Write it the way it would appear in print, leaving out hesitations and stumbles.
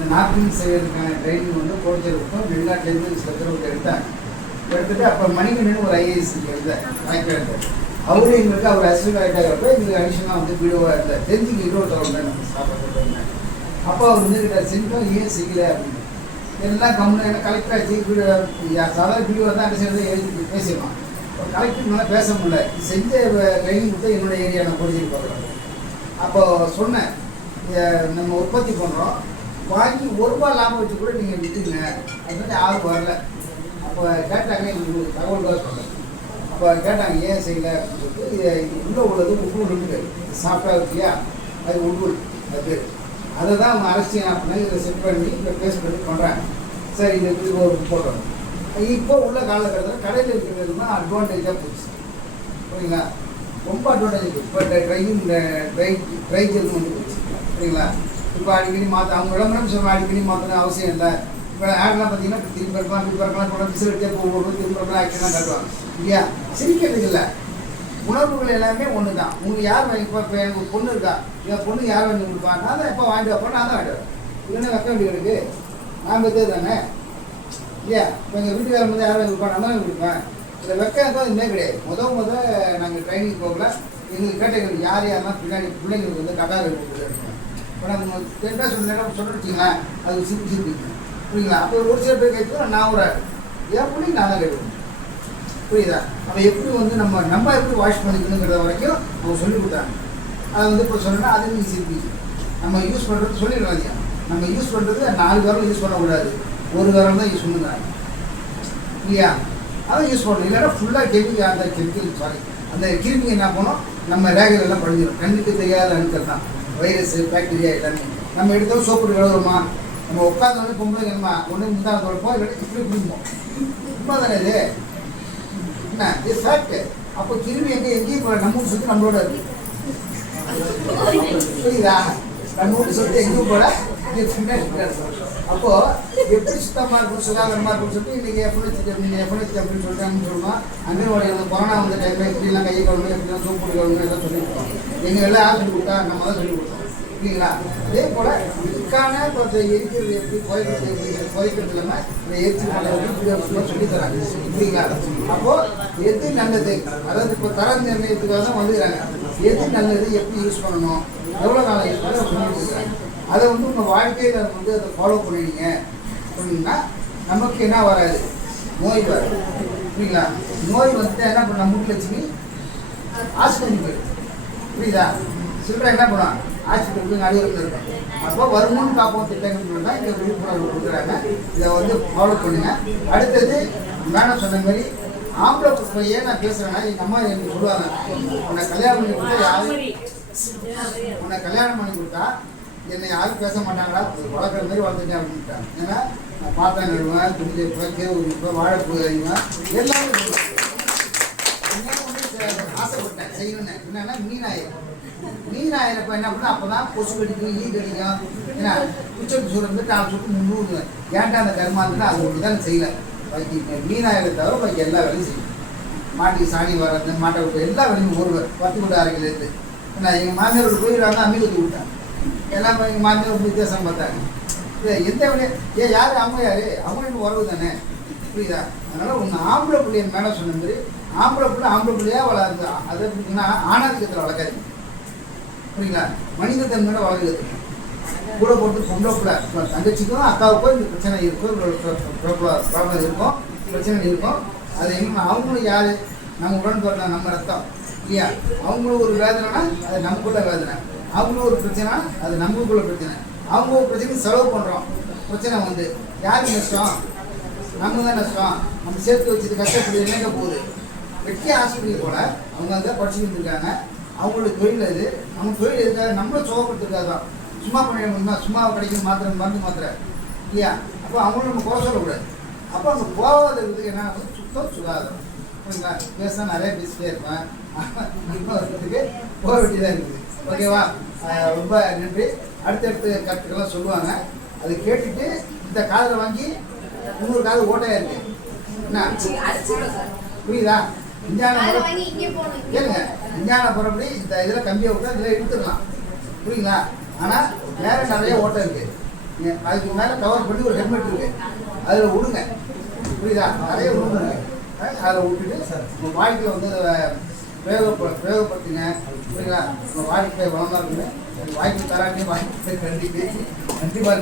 இந்த நார்த்திங் செய்வதற்கான ட்ரைனிங் வந்து கோச்சருக்கும் வெளிநாட்டிலேருந்து சில பேர் எடுத்துட்டு அப்போ மணிகண்டன் ஒரு ஐஏஎஸ் இருந்தார் வாய்க்காட்டார். அவரு எங்களுக்கு அவர் அசிஸ்டன்ட் ஆகிட்டாகிறப்ப எங்களுக்கு அடிஷனாக வந்து வீடியோவாக இருந்தார். தெரிஞ்சுக்கு 20 நம்ம சாப்பிட்றோம். அப்போ அவர் வந்து கிட்ட செஞ்சோம் ஏன் செய்யலை அப்படின்னு எல்லாம் கம்முன்னு கலெக்டர் ஆச்சு. வீடியோ சாதாரண வீடியோ தான் அந்த சைடு எழுதி பேசிடுவான். கலெக்டர் மேலே பேச முடியல. செஞ்ச ட்ரைனிங் கொடுத்து என்னோடய ஏரியா நான் புரிஞ்சுட்டு பார்க்குறேன். அப்போது சொன்னேன், நம்ம உற்பத்தி பண்ணுறோம், வாங்கி ₹1 லாபம் வச்சு கூட நீங்கள் விற்றுங்க. அது மாதிரி யாரும் வரல. அப்போ கேட்டாங்க, எங்களுக்கு தகவல் தான் சொன்னேன். அப்போ கேட்டாங்க ஏன் செய்யலை அப்படின்னு சொல்லிட்டு, இது உள்ளே உள்ளது உட்கூல் இருக்குது, சாஃப்டாக இருக்கு இல்லையா, அது உட்கூல் அது பேர். அதை தான் அவங்க அரசியல் அப்படின்னா இதை செட் பண்ணி இப்போ பேஸ் பண்ணி பண்ணுறாங்க. சரி, இது ஒரு போடுறோம். இப்போ உள்ள காலகட்டத்தில் கடையில் இருக்கிறதுனா அட்வான்டேஜாக போச்சு. சரிங்களா, ரொம்ப அட்வான்டேஜ் இருக்குது. இப்போ ட்ரை ஜெல் வந்து போச்சு. சரிங்களா, இப்போ அடிக்கடி மாற்ற அவங்க விளம்பரம் சொல்ல அடிக்கடி மாற்றணும் அவசியம் இல்லை. இப்போ ஆடெலாம் பார்த்தீங்கன்னா திரும்ப இருக்கலாம், இப்படி இருக்கலாம், கூட விசில் எடுத்தே போகணும், திரும்ப இருக்கலாம், ஆக்ஷனாக காட்டுவாங்க இல்லையா. சிரிக்கிறதுக்கு இல்லை, உணர்வுகள் எல்லாமே ஒன்று தான். உங்களுக்கு யார் வாங்கி இப்போ எனக்கு பொண்ணு இருக்கா, என் பொண்ணு யார் வாங்கி கொடுப்பா, நான் தான் எப்போ வாங்கிட்டு வைப்பேன், நான் தான் வாங்கிட்டு வரேன். இல்லைன்னா வைக்க வேண்டியது இருக்குது, நான் பெற்றது தானே இல்லையா. இப்போ எங்கள் வீட்டுக்காரர் வந்து யார் வாங்கி கொடுப்பா, நான் தான் வாங்கி கொடுப்பேன். இதை வைக்கிறது இதுமாதிரி கிடையாது. முதல் நாங்கள் ட்ரைனிங் போகல, எங்களுக்கு கேட்டகரி யார் யாரெல்லாம் பின்னாடி பிள்ளைங்களுக்கு வந்து கட்டாக கொடுக்குறது. இப்போ நம்ம என்ன சொல்லிட்டீங்களேன், அது சிரிப்பு புரியுங்களா. அப்போ ஒரு சில பேர் கேட்குறோம், நான் ஒரு என் பிள்ளைங்க நான் தான் கேட்கணும். புரியுதா. அப்போ எப்படி வந்து நம்ம எப்படி வாஷ் பண்ணிக்கணுங்கிறத வரைக்கும் அவங்க சொல்லிக் கொடுத்தாங்க. அதை வந்து இப்போ சொன்னால் அது நீங்கள் சிரிப்பீங்க. நம்ம யூஸ் பண்ணுறது சொல்லிடுறாங்க. நம்ம யூஸ் பண்ணுறது 4 விரலும் யூஸ் பண்ணக்கூடாது, ஒரு விரல் தான் யூஸ் பண்ணுறாங்க இல்லையா. அதை யூஸ் பண்ணணும். இல்லைன்னா ஃபுல்லாக கெமிக்கல், அந்த கெமிக்கல் அந்த கிருமி என்ன பண்ணோம், நம்ம ரேகையெல்லாம் படிஞ்சிடும். கண்ணுக்கு தெரியாத அணுக்கள் தான், வைரஸ், பாக்டீரியா எல்லாமே. நம்ம எடுத்தோம் சோப்பு கழுவுறோமா, நம்ம உட்காந்தோடனே பொம்பளை நம்ம ஒன்று முந்தான தொடப்போம், இல்லை இப்படி பிடிப்போம். உண்மை தானே இது, என்ன இது ஃபேக்ட். அப்போ கிருமி எங்கேயும் போல நம்ம வீட்டு சொத்து நம்மளோட இருக்கு. புரியுதா, நம்ம வீட்டு சொத்து எங்கேயும் போல. அப்போ எப்படி சுத்தமாக இருக்கும், சுகாதாரமாக இருக்கும்னு சொல்லிட்டு இன்னைக்கு எஃப்என்ஹெச் அப்படின்னு சொல்லிட்டாங்கன்னு சொல்லுவோம். அங்கன்வாடி வந்து கொரோனா வந்த டைமில் எப்படிலாம் கையை கழுவணும், எப்படிலாம் சோப்பு கழுவணும் எல்லாம் சொல்லியிருக்கோம். எங்கள் எல்லாம் யார் சொல்லி கொடுத்தா, நம்ம தான் சொல்லிக் கொடுத்தோம் இல்லைங்களா. அதே போல் இதுக்கான எரிக்கிறது எப்படி புதைக்கிறது இல்லாமல் இந்த எரிச்சி பண்ணுறது சொல்லித்தராங்க இல்லைங்களா. அப்போது எது நல்லது, அதாவது இப்போ தர நிர்ணயத்துக்காக தான் வந்துக்கிறாங்க. எது நல்லது, எப்படி யூஸ் பண்ணணும், எவ்வளோ காலம் யூஸ் பண்ண சொல்லி கொடுக்குறாங்க. அதை வந்து உங்கள் வாழ்க்கையில் வந்து அதை ஃபாலோ பண்ணிடுங்க அப்படின்னா நமக்கு என்ன வராது, நோய் வராது புரியுங்களா. நோய் வந்துட்டு என்ன பண்ண மூட்டு லட்சுமி ஆஸ்பத்திரி போயிடும் புரியுதா. சில்லறை என்ன பண்ணுவாங்க, ஆஸ்பத்திரிக்கு நடுவில் இருக்கும். அப்போ வருமானம் காப்போம் திட்டங்கள் தான் இங்கே விழிப்புணர்வு கொடுக்குறாங்க. இதை வந்து ஃபாலோ பண்ணுங்க. அடுத்தது மேடம் சொன்ன மாதிரி ஆம்பளை இப்போ ஏன் நான் பேசுகிறேன்னா, எங்கள் அம்மா எனக்கு சொல்லுவாங்க, உன்னை கல்யாணம் பண்ணி கொடுத்தா என்னை யாரும் பேச மாட்டாங்களா, வளர்க்குற மாதிரி வளர்த்துட்டேன் அப்படின்ட்டாங்க. ஏன்னா நான் பார்த்தா நடுவேன், துணி இப்போ வாழைப்பூ அறிவேன், எல்லாமே ஆசைப்பட்டேன் செய்யணும்னு. என்னன்னா மீன் ஆயிரப்ப என்ன பண்ணா, அப்போ தான் கொசு கடிக்கும், ஈ கடிக்கும். ஏன்னா குச்சட்டு சூடு வந்து 4 சுட்டு 300 ஏன்டா அந்த கருமா இருந்துன்னா அது ஒன்று தான் செய்யலை. பாக்கி மீன் ஆயிரம் தவிர பாக்கி எல்லா வேலையும் செய்யும். மாட்டுக்கு சாணி வர்றது, மாட்டை விட்டு எல்லா வேலையும் ஒருவர் 10 கொண்டு அரைக்கிலேருந்து. ஏன்னா எங்கள் மாமியாரோட கோயிலாக அம்மி கட்டி விட்டாங்க. எல்லாம் எங்கள் மாமியார் வித்தியாசம் பார்த்தாங்க. எந்த வேலையை யார் அவங்க யார், அவங்க உறவு தானே புரியுதா. அதனால் ஒன்று ஆம்பளை பிள்ளைய மேலே சொன்ன மாதிரி ஆம்பளை பிள்ளையாக வளருது. அது எப்படின்னா ஆணாதிக்கத்தில் வளர்க்காது புரியுங்களா. மனிதத்தன்மையோட வளர்க்குது. கூட போட்டு பொம்பளை பிள்ளை தங்கச்சிக்கும் அக்காவுக்கும் இந்த பிரச்சனை இருக்கும், ப்ராப்ளம் இருக்கும், பிரச்சனை இருக்கும். அது எங்கன்னா அவங்களும் யார், நம்ம உடன் பிறந்தாங்க, நம்ம ரத்தம் இல்லையா. அவங்களும் ஒரு வேதனைனா அது நமக்குள்ள வேதனை, அவங்களும் ஒரு பிரச்சனை அது நமக்குள்ள பிரச்சனை. அவங்க ஒரு பிரச்சனைக்கு செலவு பண்ணுறோம், பிரச்சனை வந்து யாருக்கு நஷ்டம், நம்ம தான் நஷ்டம். நம்ம சேர்த்து வச்சது கஷ்டப்பட்டு என்னங்க போகுது. வெட்டி ஆஸ்பத்திரிக்கு போல அவங்க வந்து படிச்சுட்டு இருக்காங்க. அவங்களோட தொழில் இது, நம்ம தொழில் இருக்காது, நம்மளும் சுகப்படுத்திருக்காது தான். சும்மா பண்ண முடியுமா, சும்மா கிடைக்கும் மாத்திரை மருந்து மாத்திரை இல்லையா. அப்போ அவங்களும் நம்ம குறை சொல்லக்கூடாது. அப்போ அவங்க போகாததுக்கு என்ன சுத்தம் சுகாதாரம் புரியுங்களா. பேச நிறைய பேசிட்டே இருப்பேன், இப்போ வர்றதுக்கு போக வேண்டியதாக இருக்குது. ஓகேவா, ரொம்ப நன்றி. அடுத்தடுத்து கருத்துக்கெல்லாம் சொல்லுவாங்க, அது கேட்டுட்டு இந்த காதில் வாங்கி இன்னொரு காது ஓட்டையாக இருக்கு என்ன புரியுதா. விஞ்ஞான கேளுங்க, விஞ்ஞான புறப்படி இந்த இதில் கம்பியை விட்டா இதில் எடுத்துடலாம் புரியுங்களா. ஆனால் வேற நிறைய ஓட்டம் இருக்குது. அதுக்கு மேலே கவர் பண்ணி ஒரு ஹெல்மெட் இருக்கு, அதில் விடுங்க. புரியுதா? அதே விடுங்க. அதில் விட்டுட்டு உங்கள் வாழ்க்கையில் வந்து பிரயோகப்படுத்துங்க. புரியுங்களா? உங்கள் வாழ்க்கை வளமாக இருக்குங்க. வாழ்க்கை தராட்டி வாழ்க்கை கண்டிப்பாக